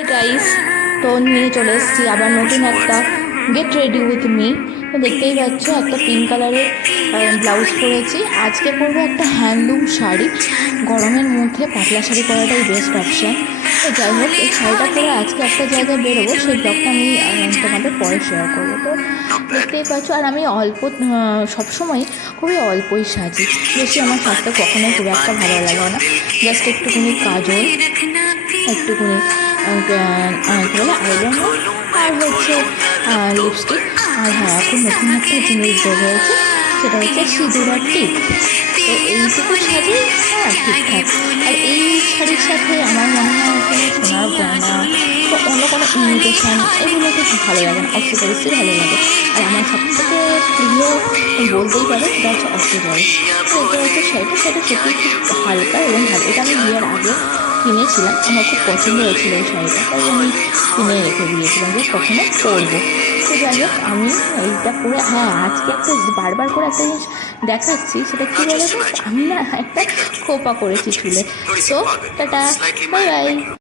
Guys, তো নিয়ে চলে এসেছি আবার নতুন একটা গেট রেডি উইথ মি। তো দেখতেই পাচ্ছ একটা পিঙ্ক কালারের ব্লাউজ পরেছি। আজকে পরবো একটা হ্যান্ডলুম শাড়ি। গরমের মধ্যে পাতলা শাড়ি পরাটাই বেস্ট অপশান। তো যাই হোক, এই শাড়িটা পরে আজকে একটা জায়গায় বেরোবো, সেই ব্লগটা আমি তোমাদের পরে শেয়ার করবো। তো দেখতেই পাচ্ছ, আর আমি অল্প সবসময় খুবই অল্পই সাজি, বেশি আমার স্বাস্থ্য কখনোই খুব একটা ভালো লাগে না। জাস্ট একটুখানি কাজল, একটুখানি কী বলে আইলাইনার, আর হচ্ছে লিপস্টিক। আর হ্যাঁ, এখন নতুন একটা জিনিস বের হয়েছে, সেটা হচ্ছে সিঁদুর আর টিপ। তো এইটুকু সাজে হ্যাঁ ঠিকঠাক। আর এই শাড়ির সাথে আমার মনে হয় কোনো সোনার গয়না বা অন্য কোনো ইমিটেশন এগুলো তো ভালো লাগে না, অক্সিডাইজই ভালো লাগে। আর আমার সবথেকে প্রিয় বলতেই পারো সেটা হচ্ছে অক্সিডাইজ। তো এটা হচ্ছে শাড়িটা, সেটা সত্যি খুব হালকা এবং ভালো। এটা আমি বিয়ের আগে কিনেছিলাম, আমার খুব পছন্দ হয়েছিল এই শাড়িটা, তাই আমি কিনে রেখে দিয়েছিলাম যে কখনো পরবো। তো যাই হোক, আমি এইটা পরে হ্যাঁ আজকে একটা বারবার করে একটা জিনিস দেখাচ্ছি, সেটা কী বলো তো, আমি না একটা খোপা করেছি চুলে। So tata, bye bye.